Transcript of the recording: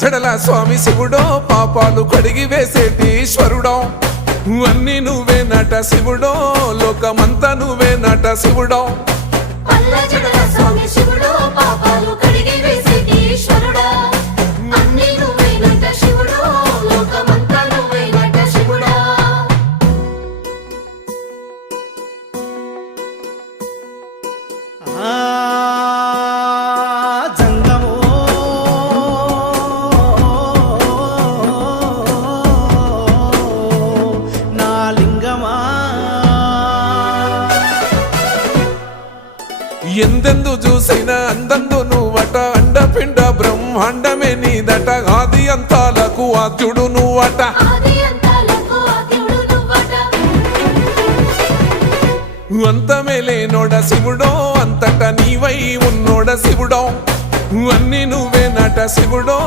జడల స్వామి శివుడో పాపాలు కడిగి వేసేటి ఈశ్వరుడో అన్ని నువ్వే నట శివుడో లోకమంతా నువ్వే నట శివుడో ఎందెందు చూసిన అందందు నువ్వట అండపిండ బ్రహ్మాండమే నీదట ఆది అంతాలకు ఆద్యుడు నువ్వట అంతమే లేనోడ శివుడో అంతట నీవై ఉన్నోడ శివుడో అన్ని నువ్వే నట శివుడో